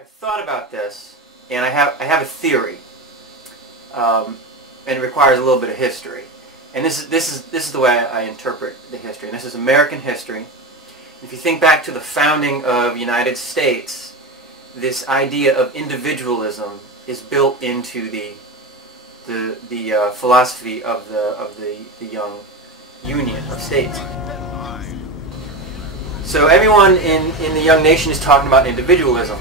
I've thought about this, and I have a theory, and it requires a little bit of history. And this is the way I interpret the history. And this is American history. If you think back to the founding of the United States, this idea of individualism is built into the philosophy of the young Union of States. So everyone in the young nation is talking about individualism.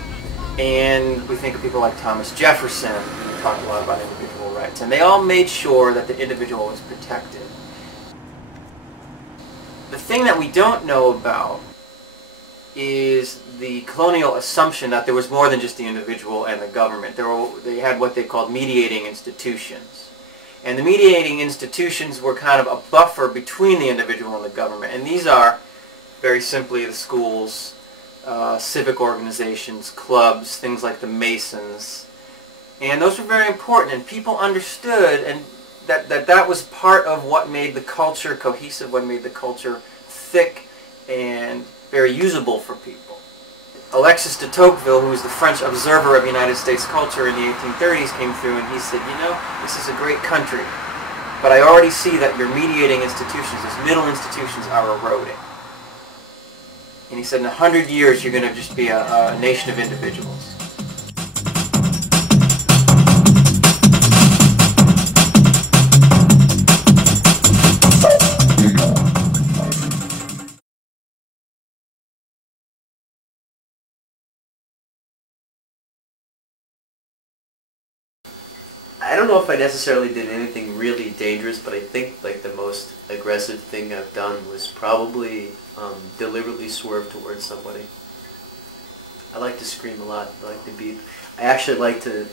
And we think of people like Thomas Jefferson, who talked a lot about individual rights. And they all made sure that the individual was protected. The thing that we don't know about is the colonial assumption that there was more than just the individual and the government. They had what they called mediating institutions. And the mediating institutions were kind of a buffer between the individual and the government. And these are, very simply, the schools, civic organizations, clubs, things like the Masons. And those were very important, and people understood and that was part of what made the culture cohesive, what made the culture thick and very usable for people. Alexis de Tocqueville, who was the French observer of United States culture in the 1830s, came through and he said, you know, this is a great country, but I already see that your mediating institutions, these middle institutions, are eroding. And he said, in 100 years, you're going to just be a nation of individuals. I don't know if I necessarily did anything really dangerous, but I think like the most aggressive thing I've done was probably deliberately swerve towards somebody. I like to scream a lot. I like to beat. I actually like to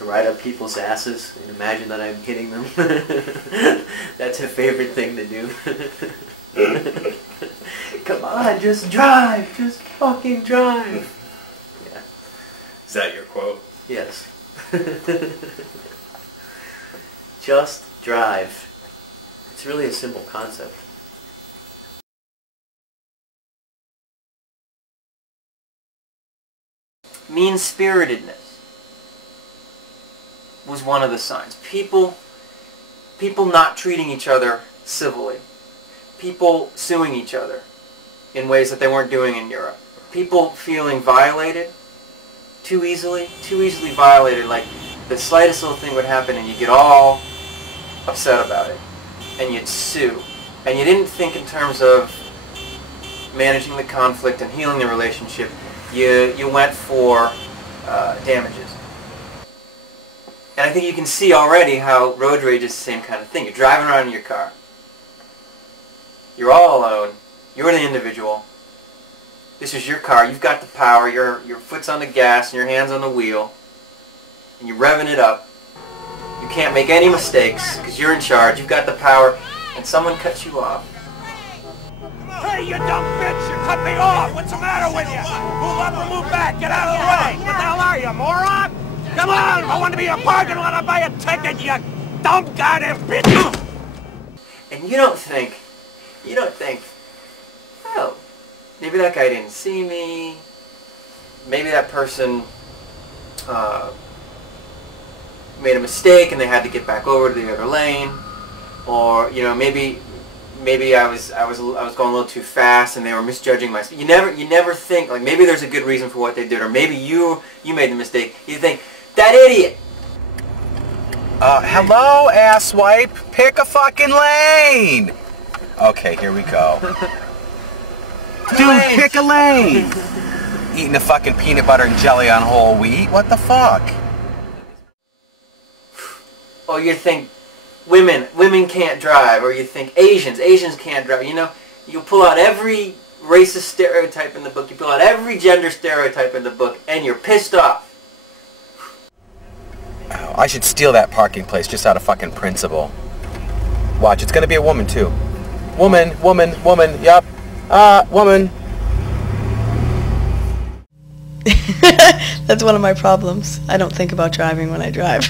ride up people's asses and imagine that I'm hitting them. That's a favorite thing to do. Come on, just drive. Just fucking drive. Yeah. Is that your quote? Yes. Just drive. It's really a simple concept. Mean-spiritedness was one of the signs. People not treating each other civilly. People suing each other in ways that they weren't doing in Europe. People feeling violated too easily violated. Like the slightest little thing would happen and you get all upset about it. And you'd sue. And you didn't think in terms of managing the conflict and healing the relationship. You went for damages. And I think you can see already how road rage is the same kind of thing. You're driving around in your car. You're all alone. You're the individual. This is your car. You've got the power. Your foot's on the gas and your hand's on the wheel. And you're revving it up. You can't make any mistakes because you're in charge. You've got the power. And someone cuts you off. Hey, you dumb bitch! You cut me off! What's the matter with you? Move up or move back! Get out of the way! What the hell are you, moron? Come on! If I want to be in a parking lot, I'll buy a ticket, you dumb goddamn bitch! And you don't think, oh, maybe that guy didn't see me. Maybe that person made a mistake and they had to get back over to the other lane. Or, you know, maybe I was going a little too fast and they were misjudging my speed. You never think, like, maybe there's a good reason for what they did, or maybe you made the mistake. You think, that idiot! Hello, asswipe. Pick a fucking lane! Okay, here we go. Dude, pick a lane! Eating a fucking peanut butter and jelly on whole wheat? What the fuck? Or you think, women can't drive, or you think Asians can't drive. You know, you pull out every racist stereotype in the book, you pull out every gender stereotype in the book, and you're pissed off. Oh, I should steal that parking place just out of fucking principle. Watch, it's gonna be a woman too. Woman, yep. Woman. That's one of my problems. I don't think about driving when I drive.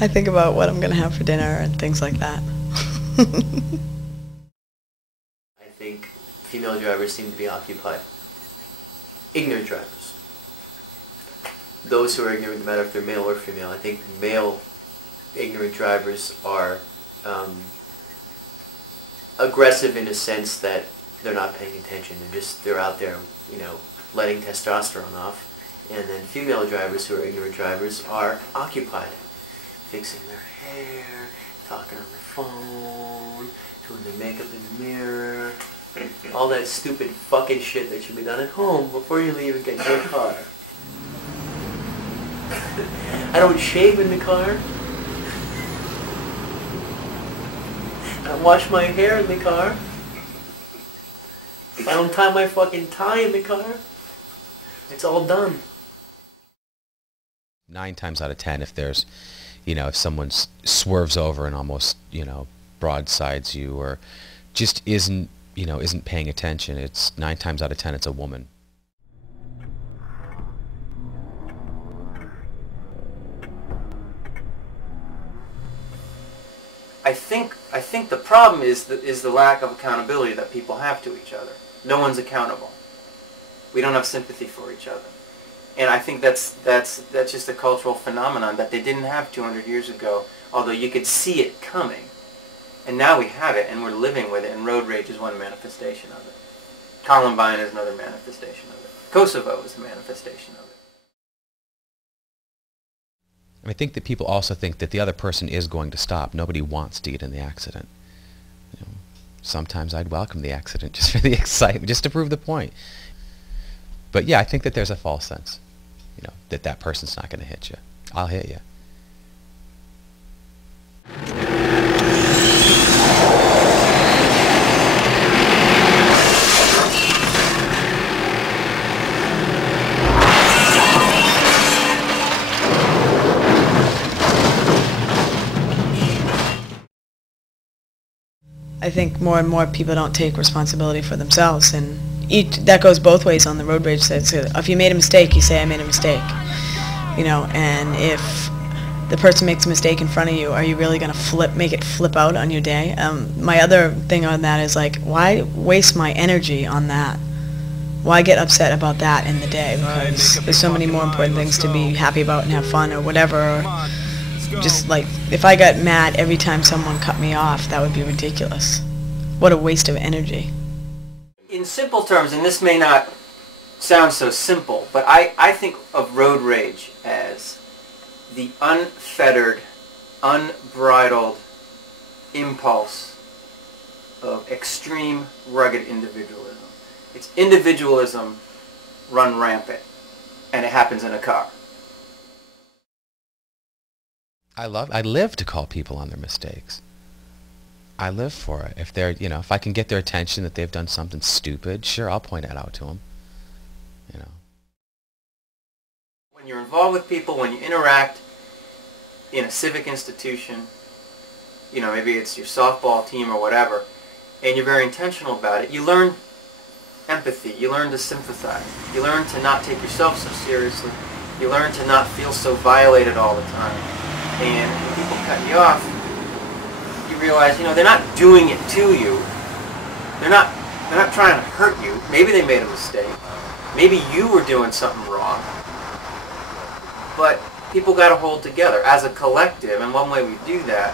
I think about what I'm going to have for dinner and things like that. I think female drivers seem to be occupied. ignorant drivers. Those who are ignorant, no matter if they're male or female. I think male ignorant drivers are aggressive in a sense that they're not paying attention. They're out there, you know, letting testosterone off. And then female drivers who are ignorant drivers are occupied, fixing their hair, talking on their phone, doing their makeup in the mirror, all that stupid fucking shit that should be done at home before you leave and get in your car. I don't shave in the car. I don't wash my hair in the car. I don't tie my fucking tie in the car. It's all done. 9 times out of 10, if there's, you know, if someone swerves over and almost, you know, broadsides you, or just isn't paying attention, it's 9 times out of 10 it's a woman. I think the problem is the lack of accountability that people have to each other. No one's accountable. We don't have sympathy for each other. And I think that's just a cultural phenomenon that they didn't have 200 years ago, although you could see it coming. And now we have it, and we're living with it, and road rage is one manifestation of it. Columbine is another manifestation of it. Kosovo is a manifestation of it. I think that people also think that the other person is going to stop. Nobody wants to get in the accident. You know, sometimes I'd welcome the accident just for the excitement, just to prove the point. But yeah, I think that there's a false sense, you know, that that person's not going to hit you. I'll hit you. I think more and more people don't take responsibility for themselves, and that goes both ways on the road rage side. So if you made a mistake, you say, I made a mistake. You know, and if the person makes a mistake in front of you, are you really going to make it flip out on your day? My other thing on that is, like, why waste my energy on that? Why get upset about that in the day? Because there's so many more important things to be happy about and have fun or whatever. Just like, if I got mad every time someone cut me off, that would be ridiculous. What a waste of energy. In simple terms, and this may not sound so simple, but I think of road rage as the unfettered, unbridled impulse of extreme, rugged individualism. It's individualism run rampant, and it happens in a car. I live to call people on their mistakes. I live for it. If they're, you know, if I can get their attention that they've done something stupid, sure, I'll point that out to them. You know. When you're involved with people, when you interact in a civic institution, you know, maybe it's your softball team or whatever, and you're very intentional about it, you learn empathy, you learn to sympathize, you learn to not take yourself so seriously, you learn to not feel so violated all the time. And when people cut you off, you realize, you know, they're not doing it to you. They're not trying to hurt you. Maybe they made a mistake. Maybe you were doing something wrong. But people got to hold together as a collective, and one way we do that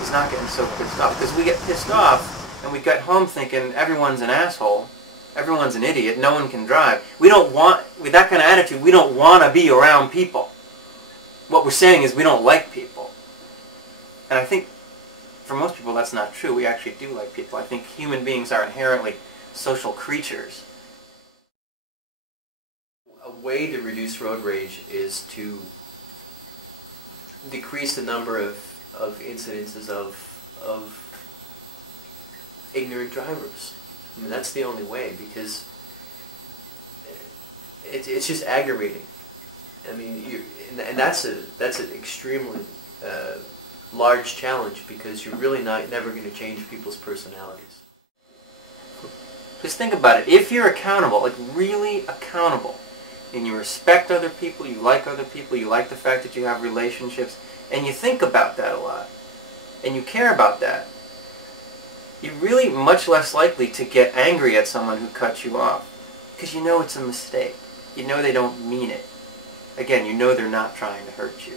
is not getting so pissed off. Because we get pissed off, and we get home thinking everyone's an asshole, everyone's an idiot, no one can drive. We don't want, with that kind of attitude, we don't want to be around people. What we're saying is we don't like people. And I think for most people that's not true. We actually do like people. I think human beings are inherently social creatures. A way to reduce road rage is to decrease the number of incidences of ignorant drivers. I mean, that's the only way, because it's just aggravating. I mean, and that's an extremely large challenge, because you're really never going to change people's personalities. Just think about it. If you're accountable, like really accountable, and you respect other people, you like other people, you like the fact that you have relationships, and you think about that a lot, and you care about that, you're really much less likely to get angry at someone who cuts you off. Because you know it's a mistake. You know they don't mean it. Again, you know they're not trying to hurt you.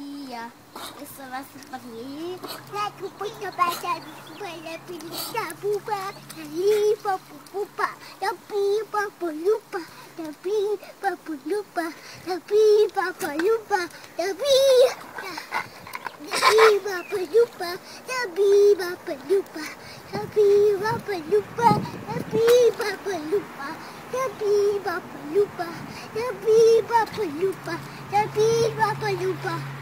Iya, setelah seperti lagu punya bahasa supaya bisa buka kali lupa tapi papa lupa tapi papa lupa tapi papa lupa tapi papa lupa tapi papa lupa tapi papa lupa tapi papa lupa tapi papa lupa tapi papa lupa tapi papa lupa